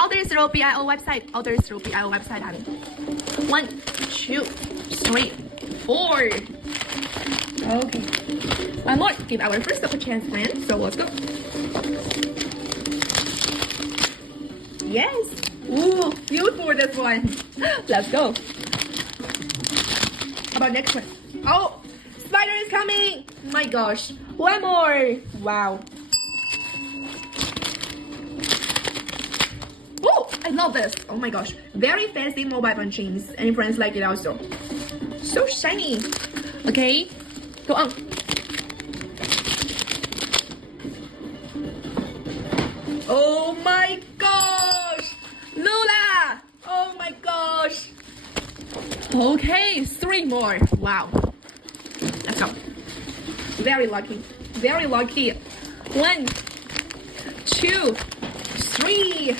Order through BIO website. Order through BIO website, honey. 1, 2, 3, 4. Okay. One more. Give our first a chance, friend. So let's go. Yes. Ooh, beautiful this one. Let's go. How about next one? Oh, spider is coming. My gosh. One more. Wow. Oh, I love this. Oh my gosh. Very fancy mobile punchings. Any friends like it also? So shiny. Okay. Go on. Oh my gosh. Lula. Oh my gosh. Okay, 3 more. Wow. Let's go. Very lucky. Very lucky. 1, 2, 3.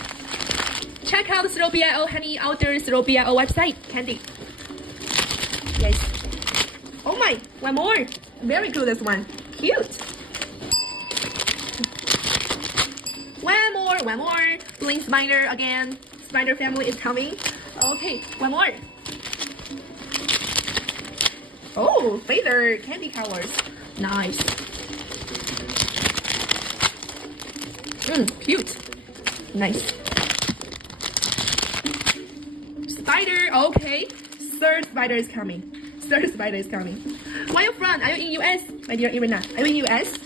Check out through BIO, honey. Order through BIO website. Candy. Yes. Oh my. One more. Very cool, this one. Cute. One more. Bling spider again. Spider family is coming. Okay, one more. Oh, feather candy colors. Nice. Cute. Nice. Spider, okay. Third spider is coming. Third spider is coming. Where are you from? Are you in US? My dear Irina, are you in US?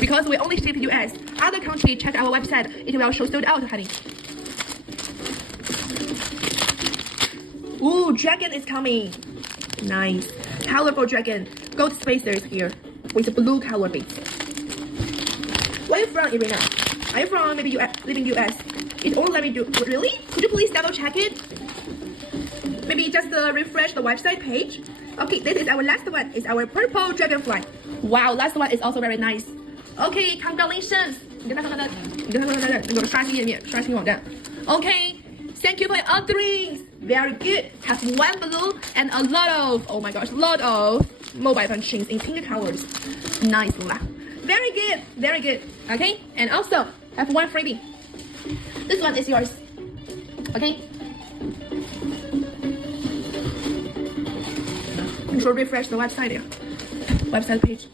Because we only ship US. Other country, check our website. It will show sold out, honey. Ooh, dragon is coming. Nice. Colorful dragon. Gold spacers here. With a blue color base. Where are you from, Irina? Are you from maybe US, living US? It won't let me do. Really? Could you please double check it? Maybe just refresh the website page. Okay, this is our last one. It's our purple dragonfly. Wow, last one is also very nice. Okay, congratulations. 你跟他看看那个刷新页面，刷新网站。Okay, thank you for your orderings. Very good. Have one blue and a lot of, oh my gosh, lot of mobile punchings in pink colors. Nice, Lula. Very good, very good. Okay, and also have one freebie. This one is yours. Okay. You should refresh the website here. Website page.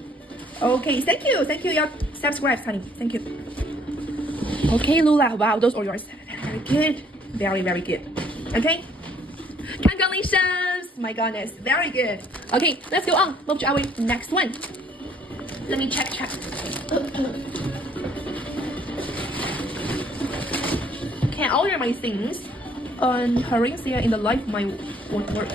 Okay, thank you. Thank you. Your subscribe, honey. Thank you. Okay, Lula. Wow, those are yours. Very good. Very, very good. Okay. Congratulations. My goodness. Very good. Okay, let's go on. Move to our next one. Let me check. Can I order my things? Hurrying here in the life my work.